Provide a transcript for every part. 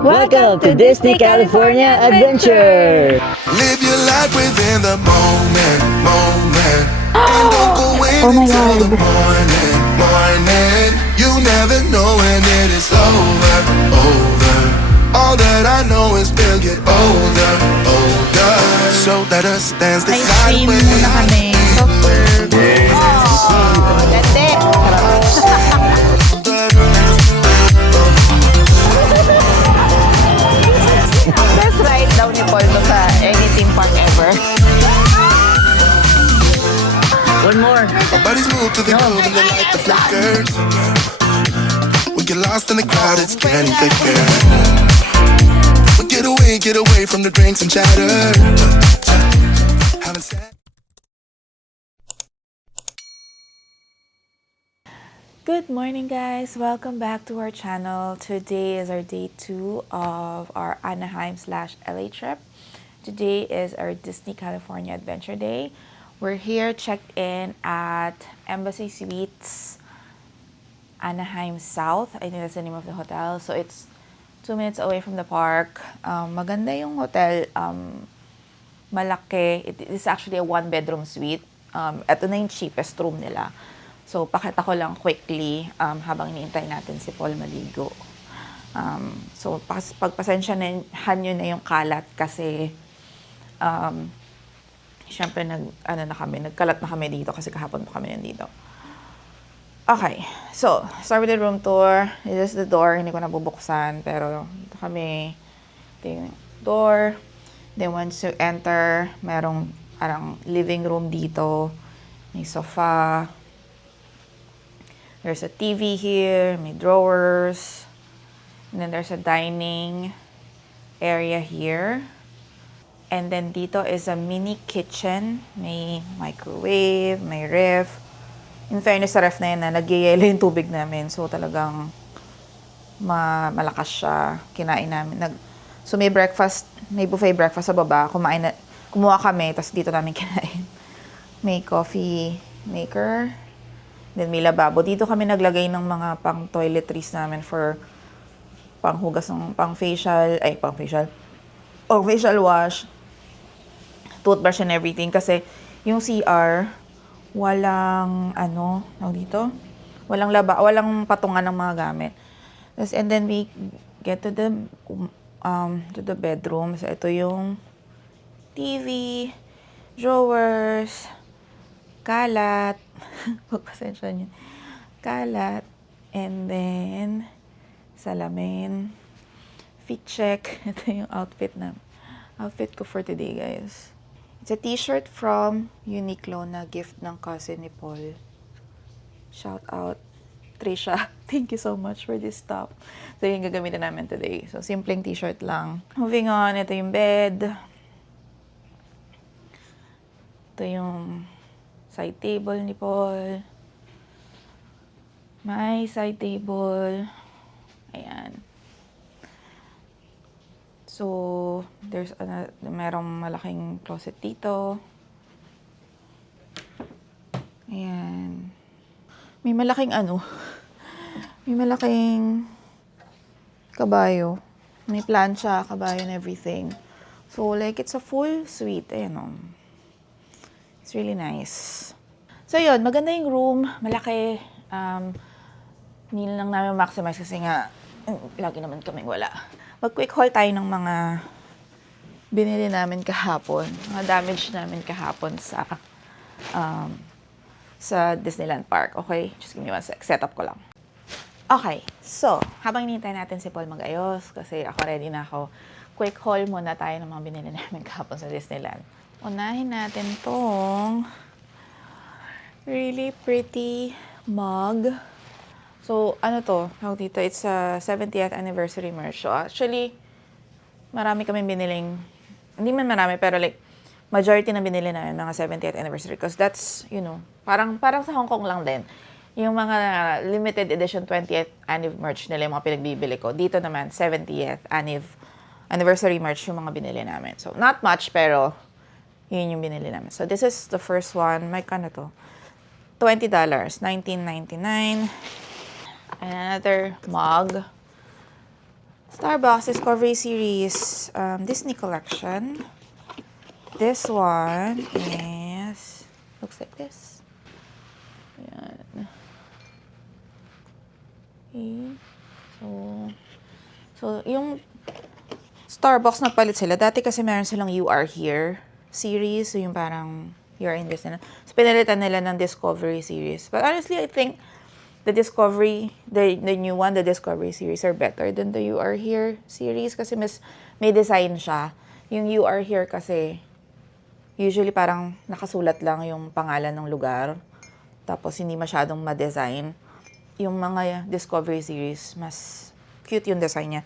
Welcome to Disney California Adventure! Live your life within the moment, moment. And don't go wait Oh my until the God. morning, morning. You never know when it is over, over. All that I know is we'll get older, older. So let us dance this night Ice cream away. muna kami. Super. Ganda! Best ride daw ni Paul doon sa any theme park ever. One more! Our bodies move to the groove and the light that flickers. We get lost in the crowd, it's getting thicker. We get away from the drinks and chatter. Haven't said. Good morning, guys. Welcome back to our channel. Today is our day 2 of our Anaheim/LA trip. Today is our Disney California Adventure Day. We're here checked in at Embassy Suites Anaheim South. I think that's the name of the hotel. So it's 2 minutes away from the park. Maganda yung hotel. Malaki. It is actually a 1-bedroom suite. Ito na yung cheapest room nila. So, pakita ko lang quickly habang iniintay natin si Paul maligo. So, pagpasensyahan nyo na yung kalat kasi syempre nagkalat na kami dito kasi kahapon pa kami nandito. Okay, so, start with the room tour. This is the door, hindi ko nabubuksan, pero dito kami. Ito yung door. Then once you enter, merong parang living room dito. May sofa. There's a TV here, may drawers. And then there's a dining area here. And then dito is a mini kitchen. May microwave, may ref. In fairness sa ref na yun, nagyayelo yung tubig namin. So talagang malakas siya. Kinain namin. So may breakfast, may buffet breakfast sa baba. Kumuha kami, tapos dito namin kinain. May coffee maker. Then may lababo. Dito kami naglagay ng mga pang toiletries namin for panghugas ng pang facial wash, toothbrush and everything. Kasi yung CR, walang walang patungan ng mga gamit. And then we get to the bedroom. So ito yung TV, drawers, kalat, pagpasensya nyo, kalat, and then salamin, fit check. Ito yung outfit ko for today, guys. It's a t-shirt from Uniqlo na gift ng cousin ni Paul. Shout out Trisha, thank you so much for this top. So yung gagamitin namin today. So simpleng t-shirt lang. Moving on, ito yung bed. Ito yung side table ni Paul. May side table. Ayan. So, merong malaking closet dito. Ayan. May malaking may malaking kabayo. May plancha, kabayo and everything. So, like, it's a full suite. Ayan o. It's really nice. So, yun. Maganda yung room. Malaki. Hindi lang namin maximize kasi nga, lagi naman kaming wala. Mag-quick haul tayo ng mga binili namin kahapon. Mga damage namin kahapon sa Disneyland Park. Okay? Just give me one sec. Set up ko lang. Okay. So, habang hinihintay natin si Paul mag-ayos, kasi ako ready na ako, quick haul muna tayo ng mga binili namin kahapon sa Disneyland. Unahin natin tong really pretty mug. So, dito, it's a 70th anniversary merch. So, actually, marami kami biniling, hindi man marami, pero like, majority na binili na mga 70th anniversary. Because that's, parang sa Hong Kong lang din. Yung mga limited edition 20th anniversary merch nila, yung mga pinagbibili ko. Dito naman, 70th anniversary merch yung mga binili namin. So, not much, pero yun yung binili namin. So, this is the first one. May $20, $19.99. Another mug. Starbucks Discovery Series Disney Collection. This one is, looks like this. Ayan. Okay. So, yung Starbucks nagpalit sila. Dati kasi meron silang You Are Here series. So, yung parang You Are in this. So, pinalitan nila ng Discovery series. But honestly, I think the Discovery, the new one, the Discovery series are better than the You Are Here series kasi mas may design siya. Yung You Are Here kasi, usually parang nakasulat lang yung pangalan ng lugar. Tapos, hindi masyadong ma-design. Yung mga Discovery series, mas cute yung design niya.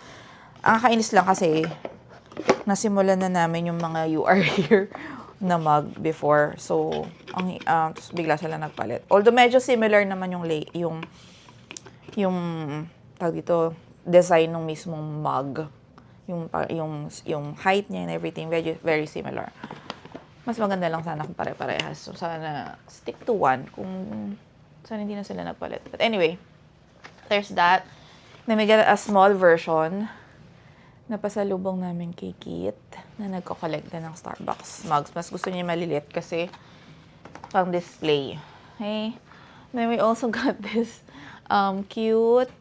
Ang kainis lang kasi, nasimulan na namin yung mga You Are Here na mug before. So, tapos bigla sila nagpalit. Although medyo similar naman yung tawag dito, design ng mismong mug. Yung height niya and everything, very similar. Mas maganda lang sana kung pare-parehas. So, sana stick to one kung sana hindi na sila nagpalit. But anyway, there's that. Then we get a small version na pasalubong namin kay Kit na nagko-collect na ng Starbucks mugs. Mas gusto niya malilit kasi pang display. Okay? Then we also got this cute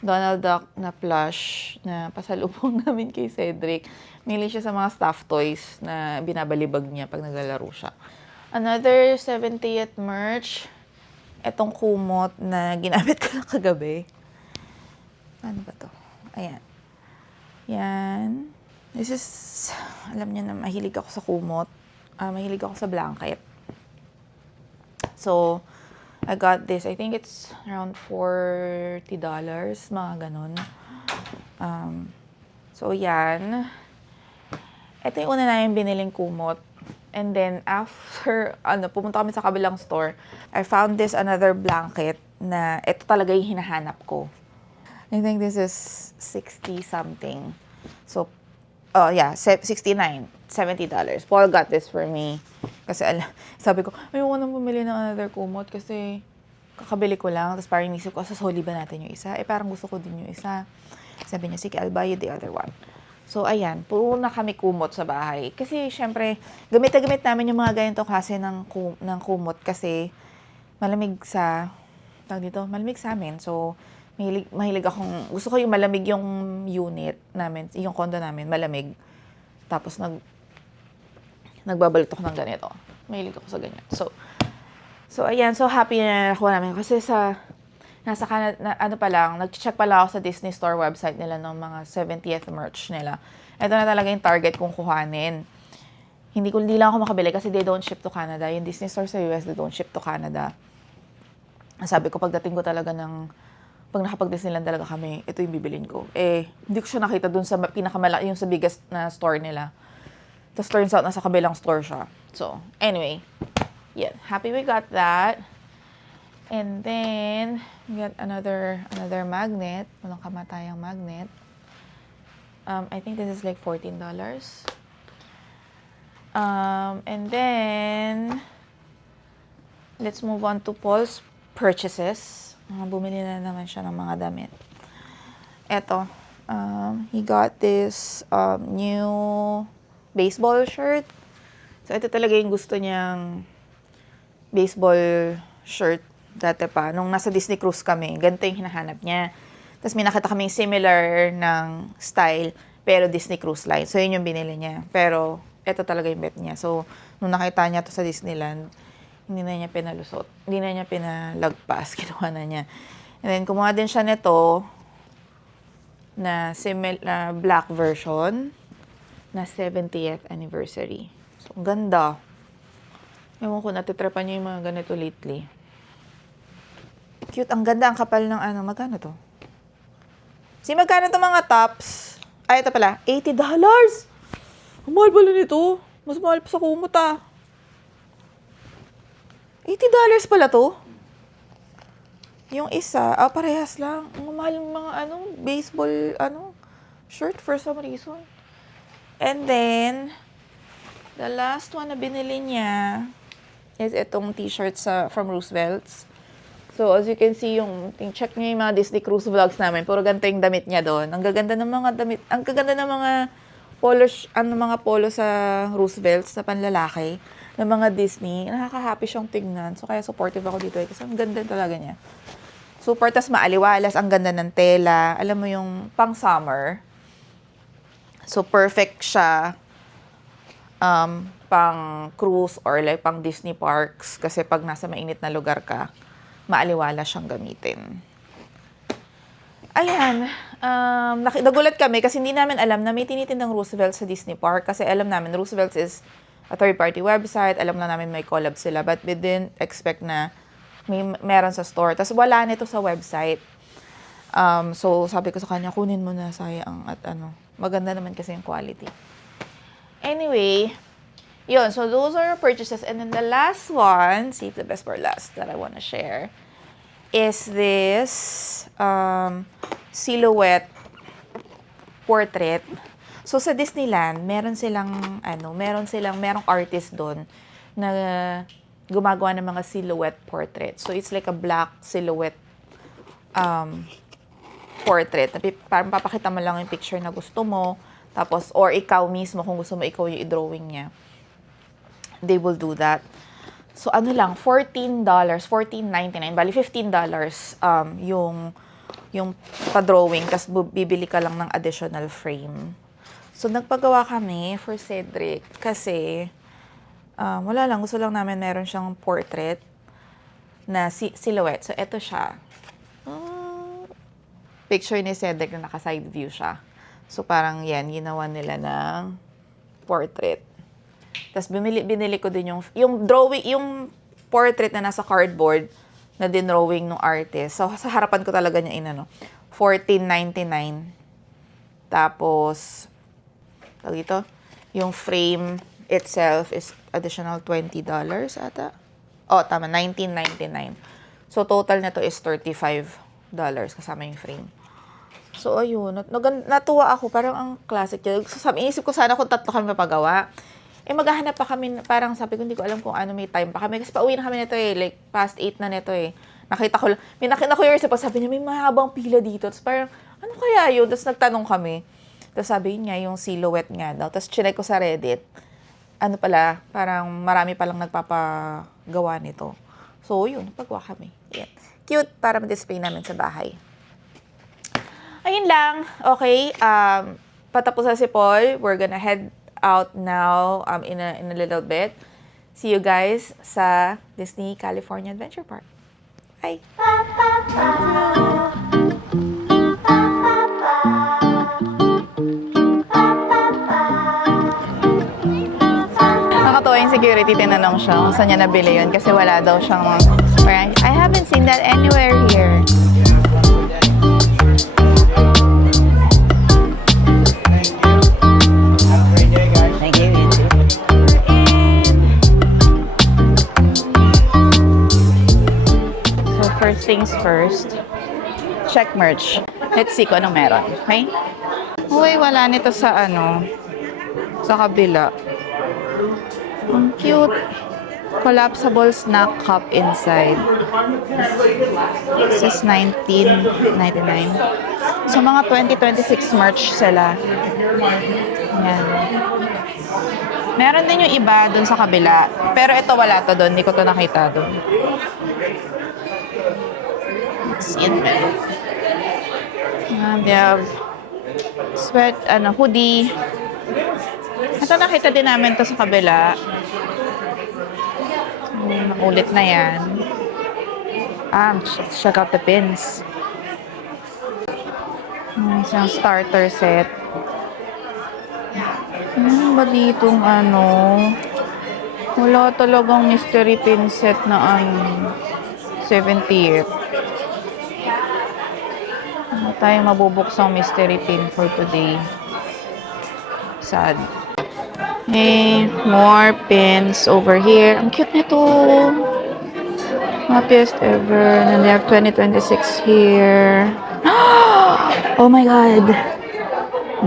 Donald Duck na plush na pasalubong namin kay Cedric. Mili siya sa mga stuffed toys na binabalibag niya pag naglalaro siya. Another 70th merch. Etong kumot na ginamit ko na kagabi. Ano ba to? Ayan. Yan. This is, alam niyo na, mahilig ako sa kumot. Mahilig ako sa blanket. So, I got this. I think it's around $40, mga ganun. So, yan. Ito yung una na yung biniling kumot. And then, after, pumunta kami sa kabilang store, I found this another blanket na ito talaga yung hinahanap ko. I think this is 60-something. So, yeah, 69, $70. Paul got this for me. Kasi, sabi ko, ayoko nang bumili ng another kumot kasi kakabili ko lang. Tapos parang inisip ko, sasoli ba natin yung isa? Parang gusto ko din yung isa. Sabi niya, sige, I'll buy you the other one. So, ayan, puro na kami kumot sa bahay. Kasi, syempre, gamit na gamit namin yung mga ganito klase ng kumot kasi malamig malamig sa amin. So, mahilig akong, gusto ko yung malamig yung unit namin, yung condo namin, malamig. Tapos, nagbabalot ako ng ganito. Mahilig ako sa ganyan. So ayan, so happy na nakuha namin. Kasi nasa Canada, nag-check pala ako sa Disney Store website nila ng mga 70th merch nila. Ito na talaga yung target kong kuhanin. Hindi lang ako makabili kasi they don't ship to Canada. Yung Disney Store sa US, they don't ship to Canada. Sabi ko, pagdating ko talaga pag nakapag-Disneyland talaga kami, ito yung bibilin ko. Hindi ko siya nakita dun sa yung sa biggest na store nila. Tapos turns out, nasa kabilang store siya. So, anyway, yeah, happy we got that. And then, we got another magnet. Walang kamatayang magnet. I think this is like $14. And then, let's move on to Paul's purchases. Bumili na naman siya ng mga damit. Eto, he got this new baseball shirt. So, ito talaga yung gusto niyang baseball shirt dati pa. Nung nasa Disney Cruise kami, ganito yung hinahanap niya. Tapos may nakita kaming similar ng style, pero Disney Cruise Line. So, yun yung binili niya. Pero, ito talaga yung bet niya. So, nung nakita niya to sa Disneyland, hindi na niya pinalusot. Hindi na niya pinalagpas. Kinuha na niya. And then, kumuha din siya nito na black version na 70th anniversary. So, ang ganda. Ewan ko, natitripan niyo yung mga ganito lately. Cute. Ang ganda. Ang kapal ng magkano to? Magkano to mga tops? Ay, ito pala. $80. Ang mahal pala nito. Mas mahal pa sa kumot $80 pala to? Yung isa, parehas lang. Ang mahal ng mga baseball, shirt for some reason. And then, the last one na binili niya is itong t-shirt from Roosevelt's. So, So, as you can see, check nyo yung mga Disney Cruise vlogs namin. Puro ganito yung damit niya doon. Ang gaganda ng mga damit, ang gaganda ng mga mga polo sa Roosevelt, sa panlalaki, ng mga Disney. Nakaka-happy siyang tignan. So, kaya supportive ako dito kasi ang ganda talaga niya. Super, tas maaliwalas, ang ganda ng tela. Alam mo yung pang-summer. So, perfect siya pang cruise or like pang Disney parks kasi pag nasa mainit na lugar ka, maaliwala siyang gamitin. Ayan, nagulat kami kasi hindi namin alam na may tinitindang Roosevelt sa Disney Park kasi alam namin Roosevelt is a third-party website, alam na namin may collab sila but we didn't expect na meron sa store. Tapos wala nito sa website. So sabi ko sa kanya, kunin mo na, sayang at maganda naman kasi yung quality. Anyway, yun. So, those are our purchases. And then the last one, save the best for last that I want to share, is this silhouette portrait. So, sa Disneyland, merong artist doon na gumagawa ng mga silhouette portrait. So, it's like a black silhouette portrait. Parang papakita mo lang yung picture na gusto mo. Tapos, or ikaw mismo, kung gusto mo, ikaw yung i-drawing niya. They will do that. So, lang, $14, $14.99, bali $15 yung pa-drawing, tapos bibili ka lang ng additional frame. So, nagpagawa kami for Cedric kasi, wala lang, gusto lang namin meron siyang portrait na silhouette. So, eto siya. Picture ni Cedric na naka-side view siya. So, parang yan, ginawa nila ng portrait. Tapos, binili ko din yung drawing, yung portrait na nasa cardboard na dinrawing ng artist. So, sa harapan ko talaga niya $14.99. Tapos, ito, yung frame itself is additional $20 ata. Oh, tama, $19.99. So, total na to is $35 kasama yung frame. So, ayun. Natuwa ako. Parang ang classic. So, inisip ko sana kung 3 kami mapagawa. Maghahanap pa kami. Parang sabi ko, hindi ko alam kung may time pa kami. Kasi pauwi na kami nito Like, past 8 na nito Nakita ko lang. May nakita ko yung recipe. Sabi niya, may mahabang pila dito. Tapos parang, ano kaya yun? Tapos nagtanong kami. Tapos sabi niya, yung silhouette nga daw. Tapos chinek ko sa Reddit. Parang marami palang nagpapagawa nito. So, yun. Pagwa kami. Yan. Cute para ma-display namin sa bahay. Ayun lang. Okay. Patapos na si Paul. We're gonna head out now in a little bit. See you guys sa Disney California Adventure Park. Bye! Nakatawa yung security, tinanong siya kung saan niya nabili yun kasi wala daw siyang... I haven't seen that anywhere here. First things first, check merch. Let's see kung anong meron. Okay? Uy, wala nito sa sa kabila. Ang cute. Collapsible snack cup inside. This is $19.99. So, mga 2026 merch sila. Yan. Meron din yung iba dun sa kabila. Pero ito wala to dun. Hindi ko to nakita dun. They have sweat, hoodie. Ito nakita din namin to sa kabila. Ulit na yan. Check out the pins. Isang starter set. Ano ba ditong wala talagang mystery pin set na 70th. Wala tayong mabubuksang mystery pin for today. Sad. Okay, more pins over here. Ang cute nito. Happiest ever. And then they have 2026 here. Oh my God.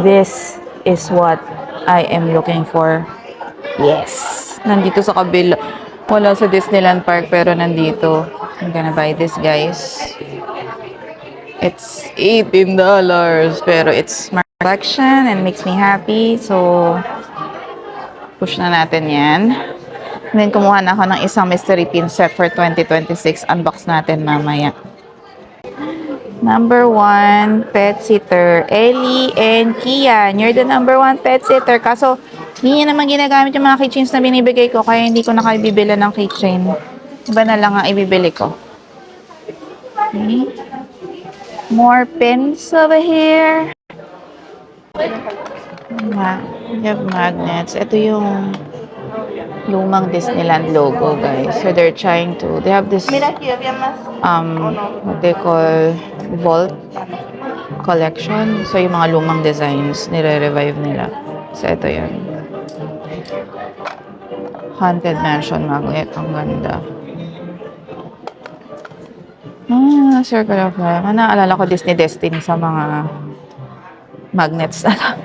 This is what I am looking for. Yes. Nandito sa kabila. Wala sa Disneyland Park pero nandito. I'm gonna buy this, guys. It's $18, pero it's my collection and makes me happy. So, push na natin yan. And then, kumuha na ako ng isang mystery pin set for 2026. Unbox natin mamaya. Number 1, pet sitter. Ellie and Kian. You're the number 1 pet sitter. Kaso, hindi niya naman ginagamit yung mga keychains na binibigay ko, kaya hindi ko na kayo bibili ng keychain. Iba na lang ang ibibili ko. Okay. More pins over here. You have magnets. Ito yung lumang Disneyland logo, guys. So they're trying to, they have this what they call vault collection. So yung mga lumang designs nire-revive nila. So ito yan. Haunted Mansion magnet. Ang ganda. Circle of Life. Naalala ko Disney Destiny sa mga magnets na.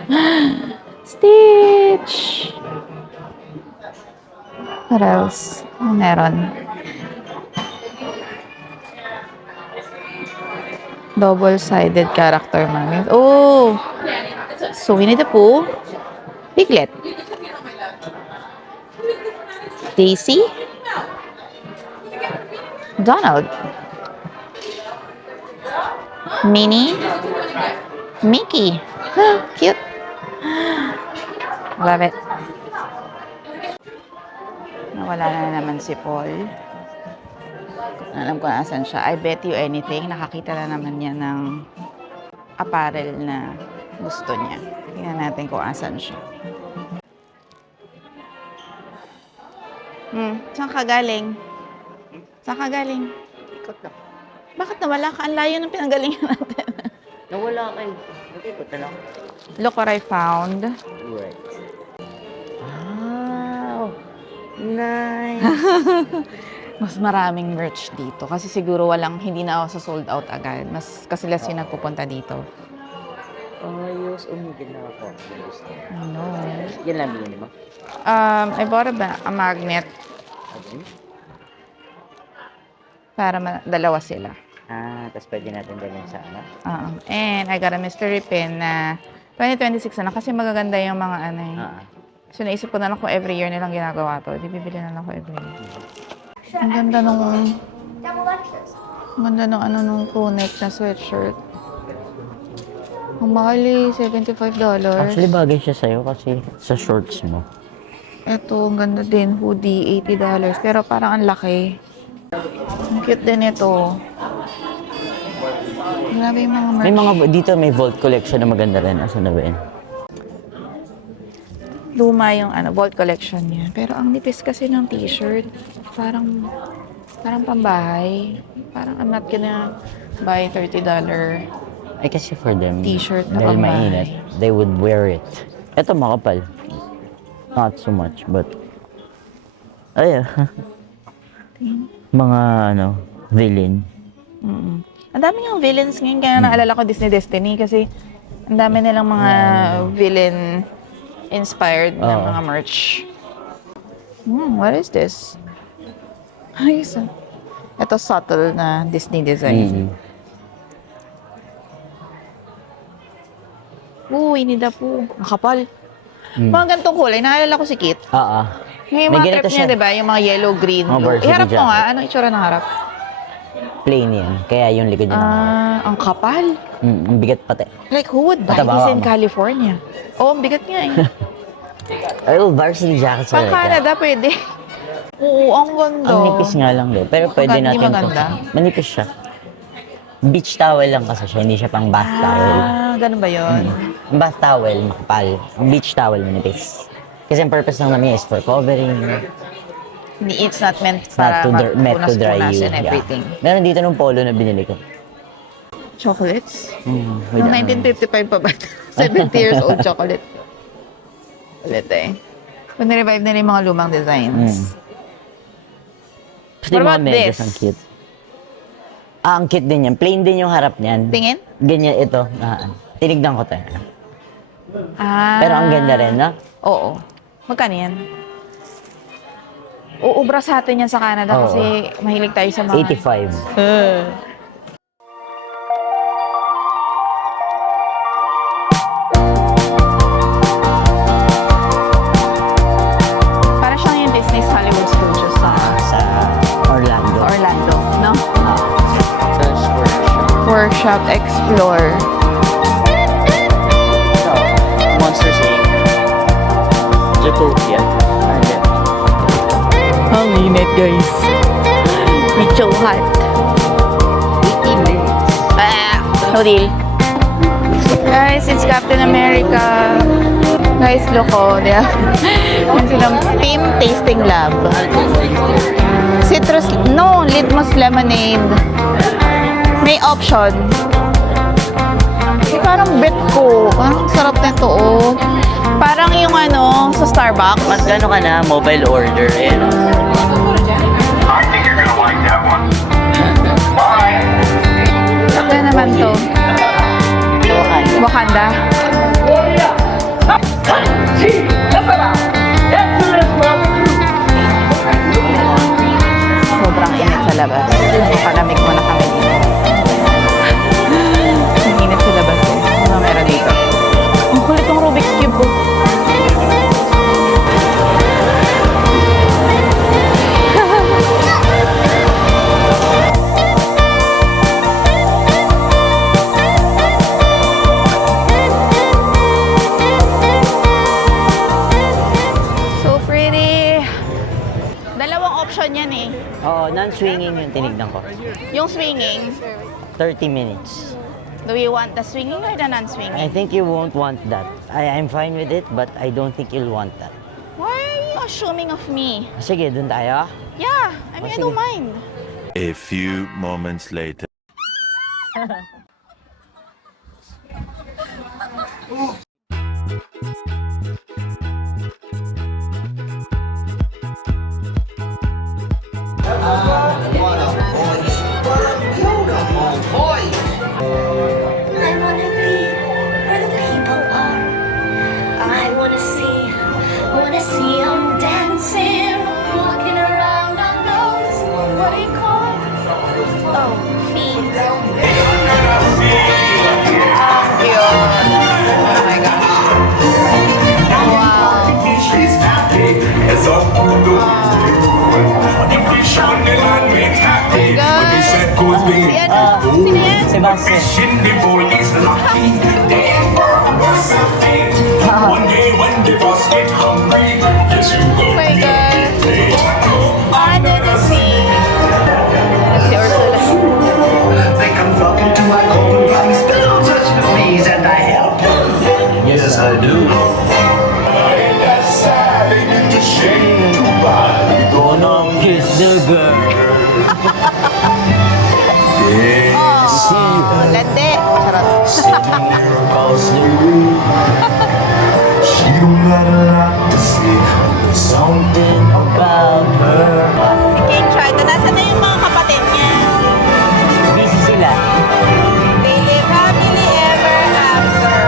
Stitch! What else? Ano meron? Double-sided character magnet. Oh! So, Winnie the Pooh. Piglet. Daisy. Donald. Minnie. Mickey. Cute. Love it. Nawala na naman si Paul. Alam ko na asan siya. I bet you anything. Nakakita na naman niya ng apparel na gusto niya. Tingnan natin kung asan siya. Saan ka galing? Saan ka galing? Ikot lang. Bakit nawala ka? Ang layo ng pinanggalingan natin. Nawala kayo. Ikot na lang. Look what I found. Right. Wow! Nice! Mas maraming merch dito. Kasi siguro hindi na ako sa sold out agad. Mas kasi less yung nagpupunta dito. Ayos. Umigil na ako. Ano? Yan lang binili mo? I bought a magnet Okay. para dalawa sila. Tapos pwede natin dalhin sa ano? And I got a mystery pin na 2026 na kasi magaganda yung mga ano eh. So naisip ko na lang kung every year nilang ginagawa to. Di bibili na lang ko every year. Ang ganda nung crew neck na sweatshirt. Ang mahal eh, $75. Actually, bagay siya sa'yo kasi sa shorts mo. Ito, ang ganda din. Hoodie, $80. Pero parang ang laki. Ang cute din ito. Grabe yung mga merch. May mga, dito may Vault collection na maganda rin. Asan na ba yun? Luma yung Vault collection niya. Pero ang nipis kasi ng t-shirt. Parang pambahay. Parang I'm not gonna buy $30 Ay, kasi for them, t-shirt na dahil pambahay. mainit, they would wear it. Ito makapal. Not so much, but... Ay, mga villain. Ang dami yung villains ngayon. Kaya naalala ko Disney Destiny kasi ang dami nilang mga villain-inspired na mga merch. What is this? Ayos ah. Ito subtle na Disney design. Winnie the Pooh. Makapal. Mga ganitong kulay. Naalala ko si Kit. Yung May mga ganito trip niya, siya. diba? Yung mga yellow, green, Mga blue. varsity Iharap mo jacket. nga. Anong itsura ng harap? Plain yan. Kaya yung likod niya Ang kapal. ang bigat pati. Like, who would buy Matabawa this in mo. California? Oh, ang bigat nga eh. Ay, varsity jackets Pang Canada, pwede. Oo, ang ganda. Ang nipis nga lang daw. Pero pwede Hindi natin maganda? Manipis siya. Beach towel lang kasi siya. Hindi siya pang bath towel. Ganun ba yun? Ang bath towel, makapal. Ang beach towel, manipis. Kasi ang purpose lang namin is for covering. It's not meant It's not para meant to dry magpunas-punas you. and everything. Meron dito nung polo na binili ko. Chocolates? Wait, Noong 1955 pa ba? 70 years old chocolate. Ulit eh. Kung nirevive nila yung mga lumang designs. Kasi What yung mga about medyas this? ang cute. Ang cute din yan. Plain din yung harap niyan. Tingin? Ganyan ito. Tinignan ko tayo. Pero ang ganda rin, no? Oo. Magkano yan? uubra sa atin yan sa Canada Oo. kasi mahilig tayo sa mga... 85. Para siyang yung Disney's Hollywood Studios sa Sa Orlando. Orlando, no? First workshop. Workshop, explore. So, Monsters Inc. Zootopia. Arlet. Ang init, guys. It's so hot. 80 minutes. No deal. Guys, it's Captain America. Guys, look, oh. They have yun silang team tasting lab. Citrus, no, litmus lemonade. May option. Parang bet ko. Parang sarap nito, oh. Parang yung ano, sa Starbucks. Mas gano ka na, mobile order. Ayan. I think you're gonna like that one. Bye. Ano naman to? Wakanda. Sobrang init sa labas. Palamig mo na kami dito. Ang init sa labas. Ano meron dito? Ang kulit ng Rubik's Cube po. So pretty. Dalawang option yan eh. Oo, non-swinging yung tinignan ko. Yung swinging, 30 minutes. do you want the swinging or the I non-swinging? think you won't want that. I'm fine with it, but I don't think you'll want that. Why are you assuming of me? Sige, dun tayo. Yeah, I mean, I don't sige. mind. A few moments later. I wanna be where the people are. I wanna see them dancing, walking around on those, what do you call it? Oh, feet. Cute. Oh my gosh. Wow. She's happy as a fool. The fish on the land makes happy. When the set goes big. Yan, sino yan? Sebastian. Fish in the bowl is lucky. The emperor was a fate. One day when the boss get hungry, yes you go. My God. Under the sea. Si Ursula. They come flocking to my golden lungs, little touch the knees, and I help them. Yes, I do. That's sad, ain't it a shame to buy? Gonna kiss the girl. Oh, lande. Charot. Across the room. She don't got a lot to say. There's something About her. Si King China, nasa na yung mga kapatid niya? Busy sila. They live happily ever after.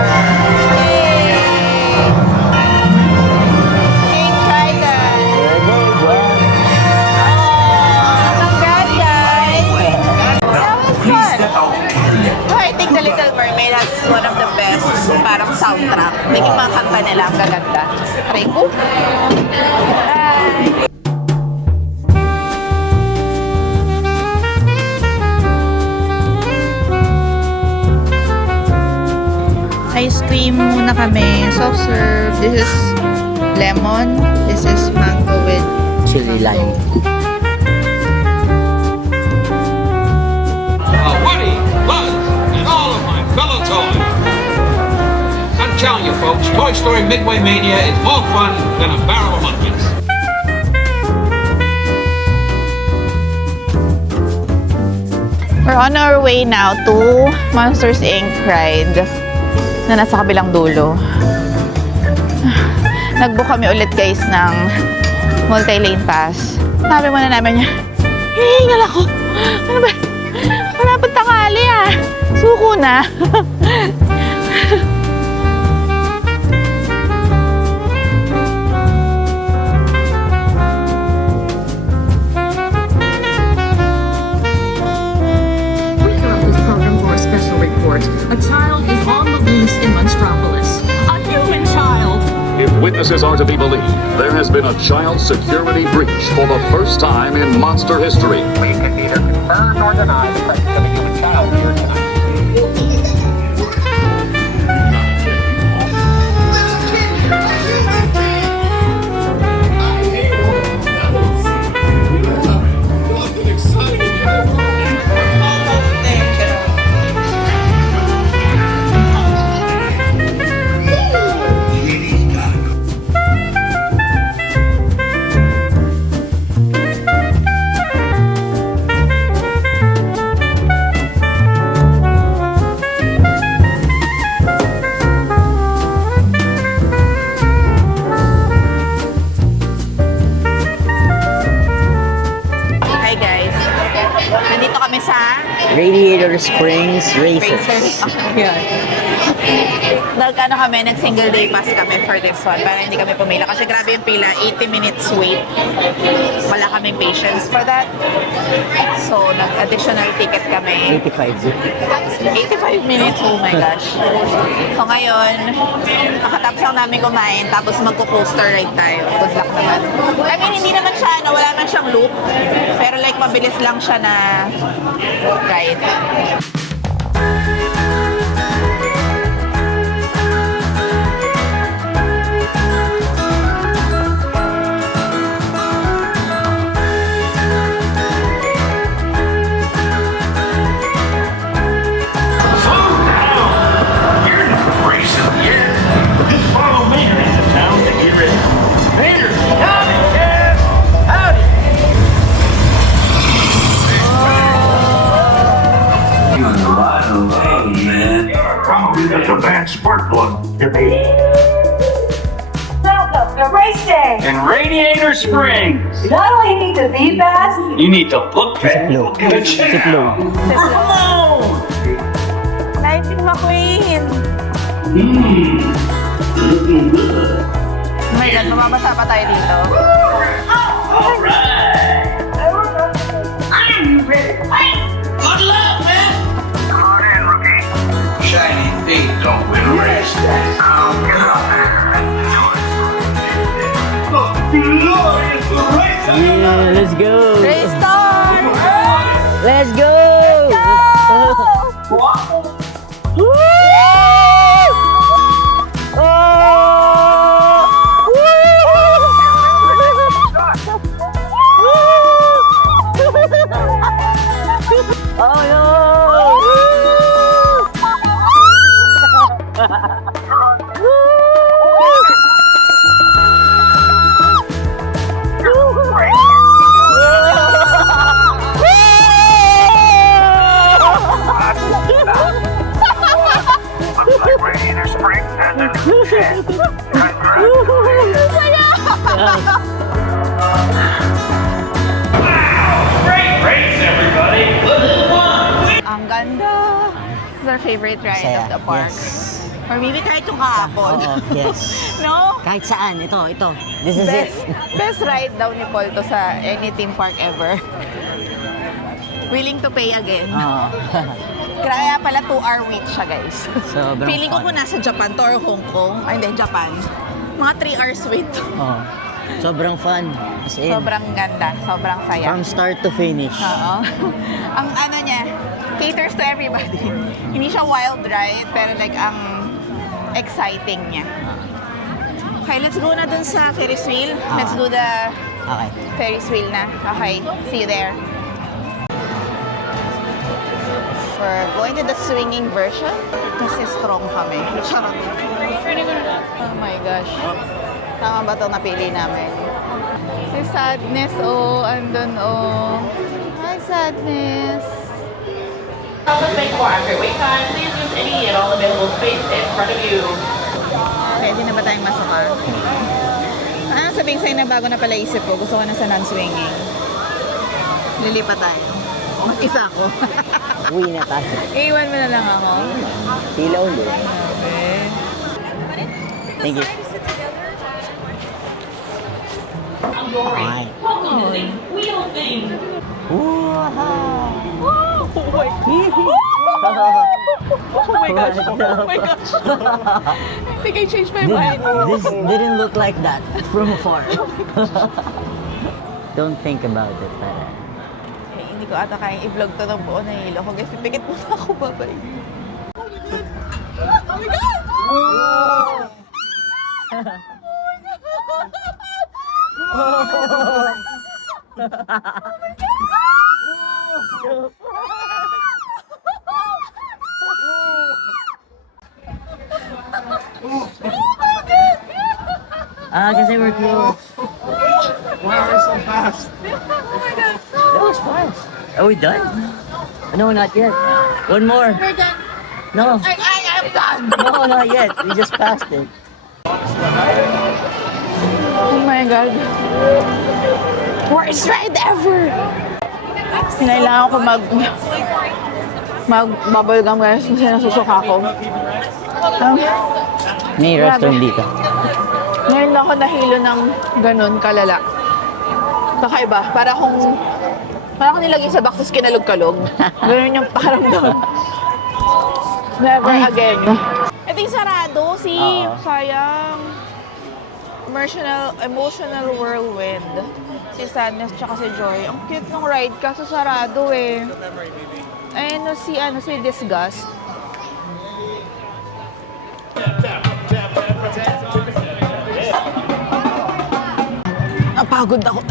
Yay! King China. Oh, congrats, guys. That was fun. So I think The Little Mermaid has one of the best parang soundtrack. Like yung mga kanta nila, ang gaganda. Try ko. Ice cream muna kami. Soft serve. This is lemon. This is mango with Chili lime. Woody, Buzz, and all of my fellow toys. I'm telling you folks, Toy Story Midway Mania is more fun than a barrel of monkeys. We're on our way now to Monsters Inc. ride na nasa kabilang dulo. Nag-book kami ulit guys ng multi-lane pass. Sabi muna namin niya, hihingal ako. Ano ba? Wala pang tanghali ah. Suko na. witnesses are to be believed, there has been a child security breach for the first time in monster history. We can neither confirm nor deny the presence of a human child here tonight. Hi guys. Nandito kami sa Radiator Springs Racers. Yan. Nag-ano kami, nag-single day pass kami for this one para hindi kami pumila kasi grabe yung pila, 80 minutes wait. Wala kaming patience for that. So, nag-additional ticket kami. 85 minutes, oh my gosh. So ngayon, nakatapos lang namin kumain, tapos magko-coaster ride tayo. Good luck naman. I mean, hindi naman siya, wala man siyang loop. Pero like, mabilis lang siya na ride. Slow down! You're not racing yet. Just follow Mayor into town to get ready. Mayor, howdy, Kev! Howdy! Probably that's a bad spark plug to me. Welcome to race day. In Radiator Springs, You not only need to be fast, you need to look fast. Flow. Flow. Lightning McQueen! Looking good. Oh my God, mamabasa pa tayo dito. I'm ready to fight. Good luck, man. Come on in, rookie. Shiny feet don't win a race. Oh, get up there. Oh, glorious race. Yeah, let's go. Race time! Let's go. Woo! Oh no! Radiator Springs has a new chance. Congratulations. Wow! Great race, everybody. Look who won. Ang ganda! This is our favorite ride Saya. of the park. Yes. Or maybe kahit yung kahapon. Oo, yes. No? Kahit saan, ito. This is it. Best ride daw ni Paul to sa any theme park ever. Willing to pay again. Oo. Kaya pala 2-hour wait siya, guys. Sobrang Feeling ko fun. kung nasa Japan to or Hong Kong, ay hindi, Japan, mga 3 hours wait. Oo. Sobrang fun. As in, Sobrang ganda, sobrang saya. from start to finish. Oo. Ang ano niya, caters to everybody. Hindi siya wild ride, pero like ang exciting niya. Okay, let's go na dun sa Ferris wheel. Let's do the Okay. Ferris wheel na. Okay, see you there. We're going to the swinging version kasi strong kami. Charot. Oh my gosh. Tama ba itong napili namin? Si Sadness, oh. Andun, oh. Hi, Sadness. Make more accurate wait time. Please use any and all available space in front of you. Ready na ba tayong masuka? Ano sabihin sa'yo na bago na pala isip ko? Gusto ko na sa non-swinging. Lilipat tayo. Mag-isa ako. Uwi na tayo. Iwan mo na lang ako. Pila ulit. Okay. Thank you. Alright. Welcome to the wheel thing. Oh my gosh! Oh my gosh! Oh my gosh! think I changed my This, mind. this didn't look like that from afar. Don't think about it. Para. Eh, hindi ko ata kayang i-vlog to ng buo na hilo ko. Guys, pipikit mo na ako, babay. Oh my God! Kasi we're close. Why are we so fast? That was fast. Are we done? No, not yet. One more. We're done. No. I am done. No, not yet. We just passed it. Oh my God. Worst ride ever! Kinailangan ko mag-bubblegum guys kasi nasusuka ako. May restroom dito. Ngayon lang ako nahilo ng ganun kalala. Kakaiba. Para akong nilagay sa box tapos kinalog-kalog. Ganun yung pakiramdam. Never again. Ito yung sarado. Sayang. Emotional whirlwind. Si Sadness tsaka si Joy. Ang cute ng ride kaso sarado eh. Ayun si Disgust. Napagod ako.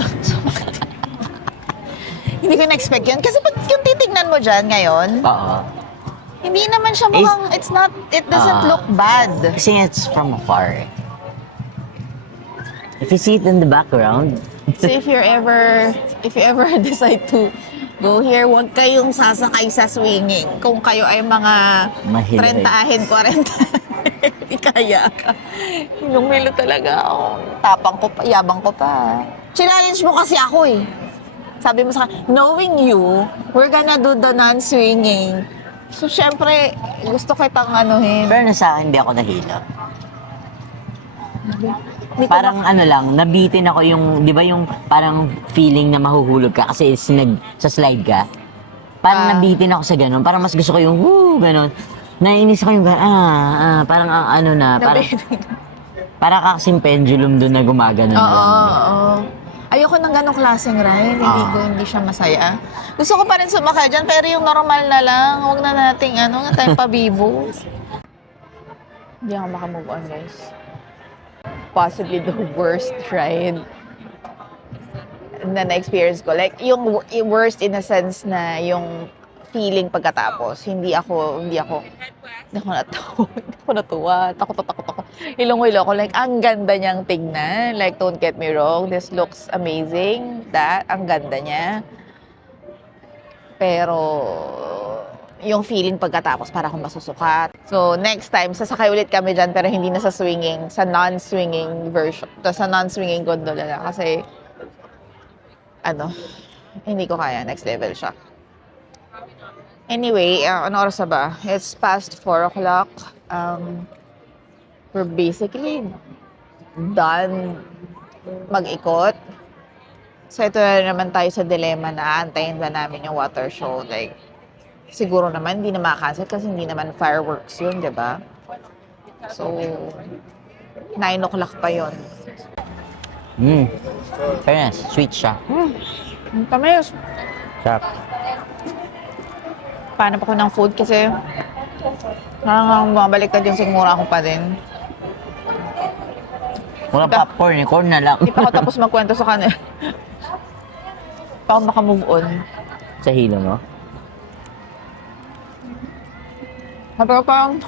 Hindi ko na-expect yan. Kasi pag yung titignan mo dyan ngayon, Oo. hindi naman siya mukhang, it doesn't look bad. Kasi it's from afar. If you see it in the background, So if you ever decide to go here, huwag kayong sasakay sa swinging. Kung kayo ay mga Mahilig. 30-ahin, 40, hindi kaya. Lumilo talaga ako. Tapang ko pa, yabang ko pa. Challenge mo kasi ako eh. Sabi mo sa akin, knowing you, we're gonna do the non-swinging. So syempre, gusto kitang anuhin. fairness sa akin, hindi ako nahilo. Hindi ko Parang ano lang, nabitin ako yung, di ba yung parang feeling na mahuhulog ka kasi sa slide ka. Parang nabitin ako sa ganun. Parang mas gusto ko yung, woo, ganun. Naiinis ako yung, parang ano na, parang kakasing pendulum doon na gumagano. Oo. Ayoko ng ganong klaseng ride. Hindi siya masaya. Gusto ko pa rin sumakay dyan, pero yung normal na lang. Huwag na nating nga tayong pabibo. Hindi ako makamove on, guys. Possibly the worst ride na na-experience ko. Like, yung worst in a sense na yung feeling pagkatapos. Hindi ako natuwa. Takot ako. Hilong-hilo ako. Like, ang ganda niyang tingnan. Like, don't get me wrong. This looks amazing. Ang ganda niya. Pero, yung feeling pagkatapos para akong masusukat. So, next time, sasakay ulit kami dyan pero hindi na sa swinging, sa non-swinging version. Sa non-swinging gondola na kasi, hindi ko kaya. Next level siya. Anyway, ano oras na ba? It's past 4 o'clock. We're basically done mag-ikot. So, ito na naman tayo sa dilemma na aantayin ba namin yung water show. Like, siguro naman, hindi na makacancel kasi hindi naman fireworks yun, di ba? So, 9 o'clock pa yun. Fairness, sweet siya. Ang tamis. Sarap. Paano pa ko ng food kasi parang bumabaliktad yung sigmura ko pa din. Wala popcorn, corn na lang. Hindi pa ako tapos magkwento sa kanila. Pa ako makamove on. Sa hilo mo? Pero parang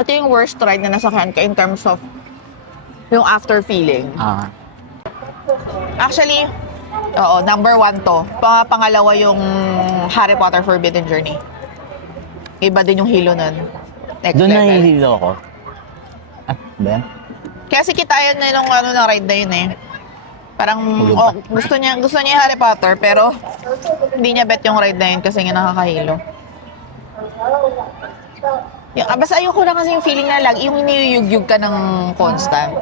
ito yung worst ride na nasakyan ko in terms of yung after feeling. Actually, number 1 to. Pangalawa yung Harry Potter Forbidden Journey. Iba din yung hilo nun. Next Doon level. na hilo ko. Ba? Kasi kitayan na yung na ride na yun eh. Parang gusto niya yung Harry Potter pero hindi niya bet yung ride na yun kasi nga nakakahilo. Basta ayoko lang kasi yung feeling na yung iniyuyug-yug ka ng constant.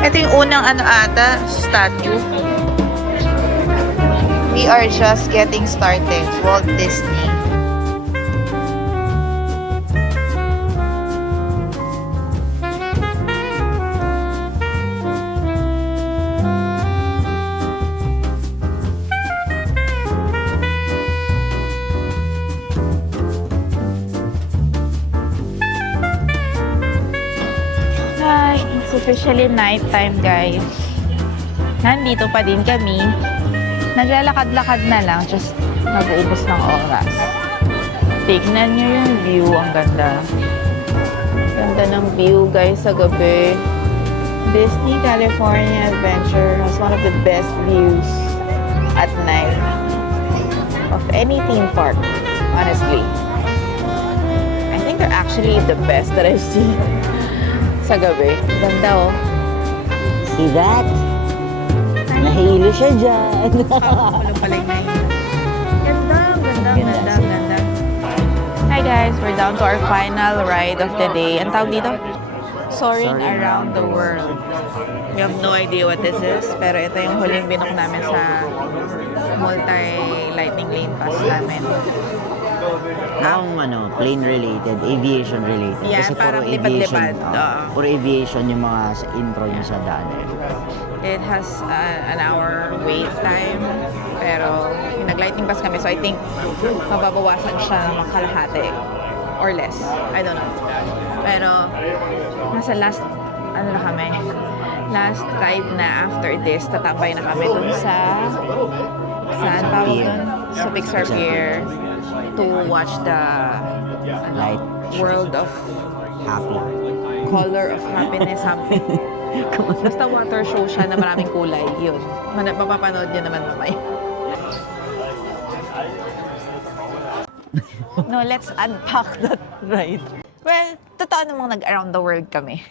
Ito yung unang statue. We are just getting started. Walt Disney. Hi, it's officially nighttime, guys. Nandito pa din kami. Naglalakad-lakad na lang, just nag-uubos ng oras. Tignan nyo yung view, ang ganda. Ganda ng view, guys, sa gabi. Disney California Adventure has one of the best views at night of any theme park, honestly. I think they're actually the best that I've seen sa gabi. Ganda, oh. See that? Nahilo siya dyan. Wala pala yung nahihilo. Ganda. Hi guys, we're down to our final ride of the day. Ang tawag dito? Soaring Around the World. We have no idea what this is, pero ito yung huling binook namin sa multi-lightning lane pass namin. Plane related, aviation related. Yeah, Kasi parang puro aviation, lipad-lipad. puro aviation yung mga sa intro yung sa daan. It has an hour wait time, pero yung nag-lightning pass kami, so I think mababawasan siya ng kalahati or less. I don't know. Pero nasa last ride na after this, tatambay na kami dun sa saan tawag dun? Sa Pixar Pier to watch the Light World of happy. Color of Happiness something. Basta water show siya na maraming kulay. Yun. Mapapanood nyo naman mamaya. No, let's unpack that ride. Well, totoo namang nag-around the world kami.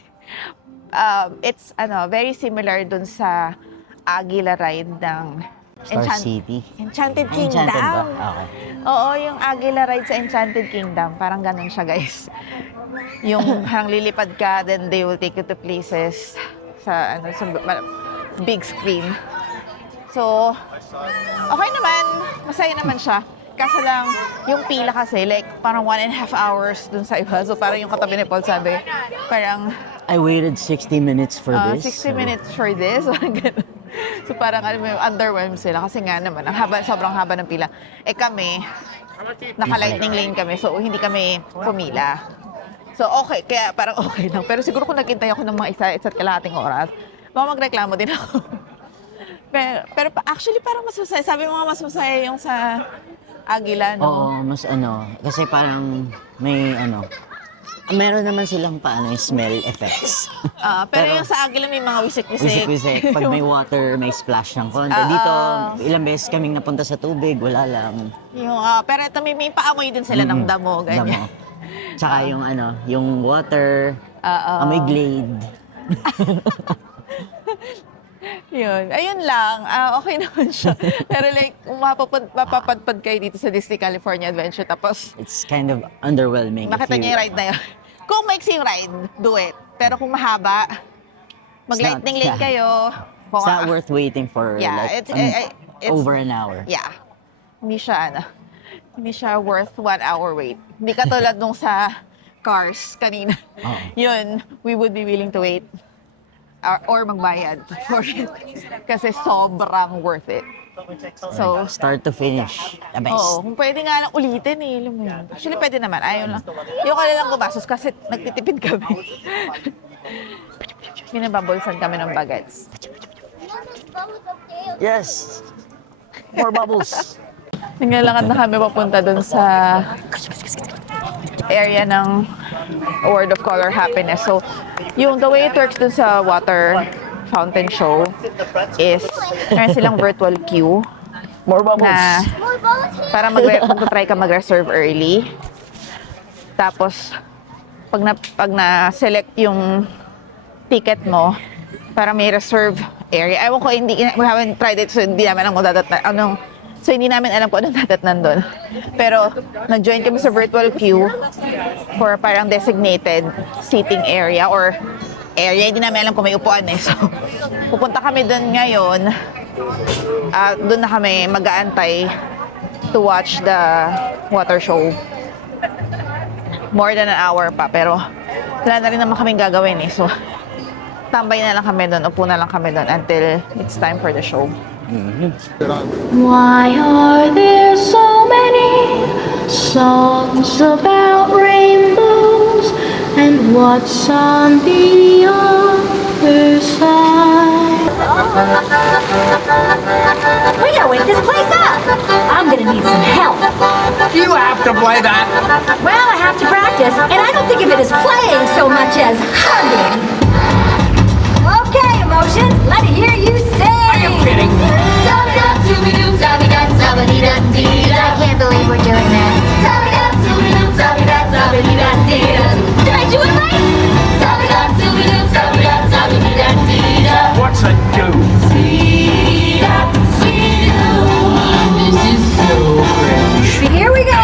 It's very similar dun sa Agila ride ng Star City. Enchanted Enchanted ba? Kingdom. Okay. Oo, yung Agila ride sa Enchanted Kingdom. Parang ganun siya, guys. Yung parang lilipad ka, then they will take you to places sa big screen. So, okay naman. Masaya naman siya. Kaso lang, yung pila kasi, like, parang 1.5 hours dun sa iba. So, parang yung katabi ni Paul sabi, parang... I waited 60 minutes for this. 60 minutes for this. So, parang underwhelmed sila. Kasi nga naman, sobrang haba ng pila. Kami, naka-lightning lane kami. So, hindi kami pumila. So, okay. Kaya parang okay lang. Pero siguro kung naghintay ako ng mga isa't kalahating oras, baka magreklamo din ako. pero actually, parang mas masaya. Sabi mo nga mas masaya yung sa Agila, no? Oo, mas kasi parang may meron naman silang smell effects. Pero yung sa Agila may mga wisik-wisik. Wisik-wisik. Pag may water, may splash ng konti. Dito, ilang beses kaming napunta sa tubig, wala lang. Pero ito may paamoy din sila ng damo, ganyan. Damo. Tsaka yung water, amoy glade. Yun. Ayun lang. Okay naman siya. Pero like, mapapadpad kayo dito sa Disney California Adventure. Tapos, it's kind of underwhelming. makita niyo yung ride na yun. Kung maiksi yung ride, do it. Pero kung mahaba, mag-lightning lane kayo. It's not worth waiting for it's over an hour. Yeah. Hindi siya worth 1 hour wait. Hindi katulad nung sa Cars kanina. Yun, we would be willing to wait. Or magbayad for it. Kasi sobrang worth it. So, start to finish, the best. Oo, kung pwede nga lang ulitin alam mo yun. Actually, pwede naman. Ayaw lang. Yung lang gumastos kasi nagtitipid kami. Binababolsan kami ng bagets. Yes! More bubbles! Naglalakad na kami papunta dun sa area ng World of Color Happiness. So, the way it works dun sa water fountain show is meron silang virtual queue. More bubbles! Na para mag-try ka mag-reserve early. Tapos, pag na-select yung ticket mo, para may reserve area. Ewan ko, we haven't tried it, so hindi namin alam So, hindi namin alam kung anong dadatnan doon. Pero, nag-join kami sa virtual queue for parang designated seating area or area. Hindi namin alam kung may upuan eh. So, pupunta kami doon ngayon. Doon na kami mag-aantay to watch the water show. More than an hour pa, pero wala na rin naman kaming gagawin eh. So, tambay na lang kami doon, upo na lang kami doon until it's time for the show. Why are there so many songs about rainbows? And what's on the other side? We gotta wake this place up. I'm gonna need some help. You have to play that. Well, I have to practice, and I don't think of it as playing so much as humming. Okay, emotions, let me hear you sing. Are you kidding? I can't believe we're doing this. Did I do it right? What's a do? This is so cringe. Here we go.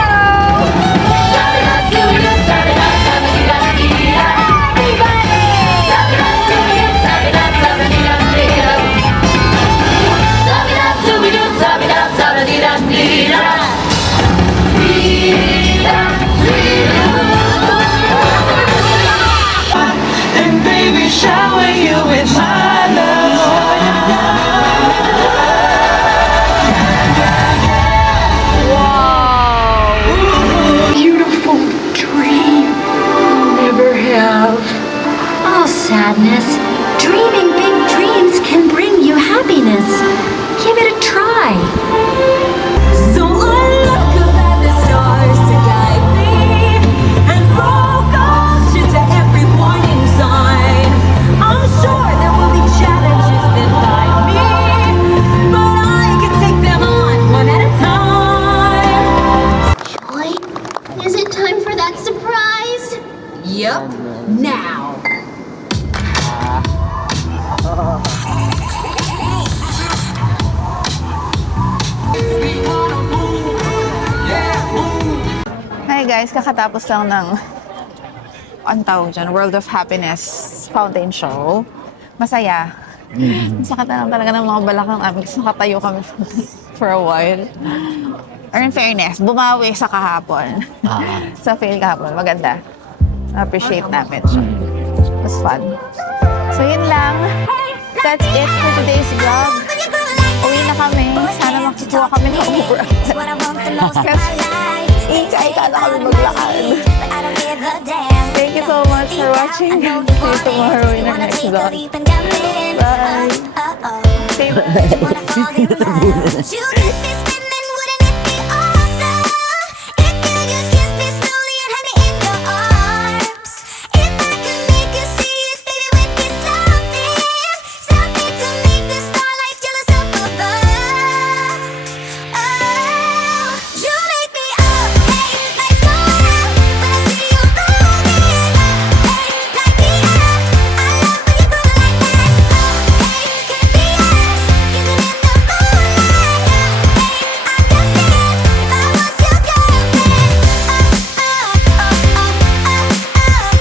And baby, shower you with my Beautiful dream I'll never have. Oh, sadness. Dreaming big dreams can bring you happiness. Give it a try. So I look up at the stars to guide me and focus into every warning sign. I'm sure there will be challenges that find me, but I can take them on one at a time. Joy, is it time for that surprise? Yep, now. Hi guys, kakatapos lang ng ang tawag dyan, World of Happiness Fountain Show. Masaya. Masakit na lang talaga ng mga balakang amin. Nakatayo kami for a while. Or in fairness, bumawi sa kahapon. Sa fail kahapon. Maganda. Na-appreciate namin siya. It was fun. So yun lang. That's it for today's vlog. Uwi na kami. Sana makukuha kami ng Uber. Ika-ika na kami maglakad. Thank you so much for watching. See you tomorrow in our next vlog. Bye! Stay